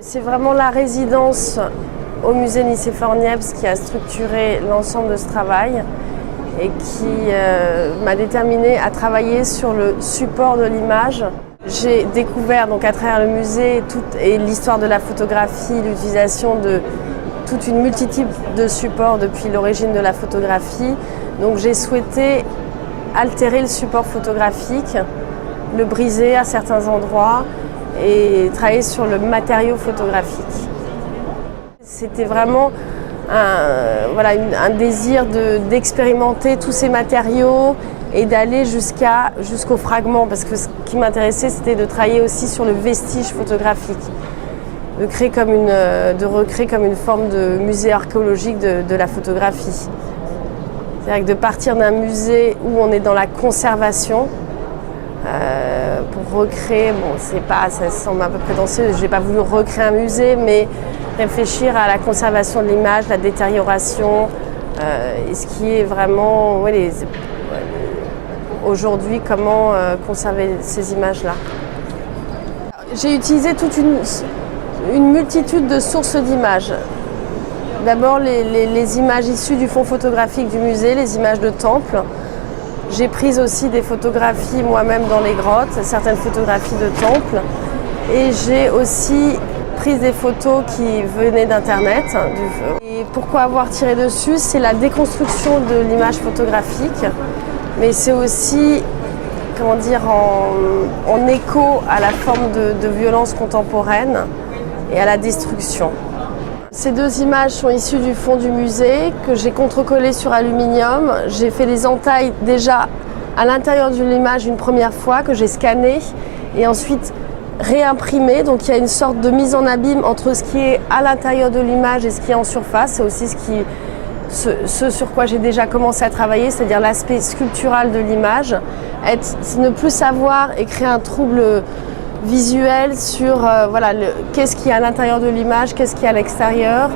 C'est vraiment la résidence au musée Nicéphore-Niepce qui a structuré l'ensemble de ce travail et qui m'a déterminée à travailler sur le support de l'image. J'ai découvert donc à travers le musée et l'histoire de la photographie, l'utilisation de toute une multitude de supports depuis l'origine de la photographie. Donc j'ai souhaité altérer le support photographique, le briser à certains endroits et travailler sur le matériau photographique. C'était vraiment un désir d'expérimenter tous ces matériaux et d'aller jusqu'au fragment, parce que ce qui m'intéressait, c'était de travailler aussi sur le vestige photographique, de recréer comme une forme de musée archéologique de la photographie. C'est-à-dire que de partir d'un musée où on est dans la conservation, pour recréer, ça semble un peu prétentieux, je n'ai pas voulu recréer un musée, mais réfléchir à la conservation de l'image, la détérioration, et ce qui est vraiment, aujourd'hui, comment conserver ces images-là. J'ai utilisé toute une multitude de sources d'images. D'abord les images issues du fonds photographique du musée, les images de temples. J'ai pris aussi des photographies moi-même dans les grottes, certaines photographies de temples. Et j'ai aussi pris des photos qui venaient d'Internet. Et pourquoi avoir tiré dessus? C'est la déconstruction de l'image photographique, mais c'est aussi, en écho à la forme de violence contemporaine et à la destruction. Ces deux images sont issues du fond du musée que j'ai contrecollées sur aluminium. J'ai fait les entailles déjà à l'intérieur de l'image une première fois, que j'ai scanné et ensuite réimprimé. Donc il y a une sorte de mise en abîme entre ce qui est à l'intérieur de l'image et ce qui est en surface. C'est aussi ce sur quoi j'ai déjà commencé à travailler, c'est-à-dire l'aspect sculptural de l'image. Ne plus savoir et créer un trouble visuel sur qu'est-ce qui est à l'intérieur de l'image, qu'est-ce qui est à l'extérieur,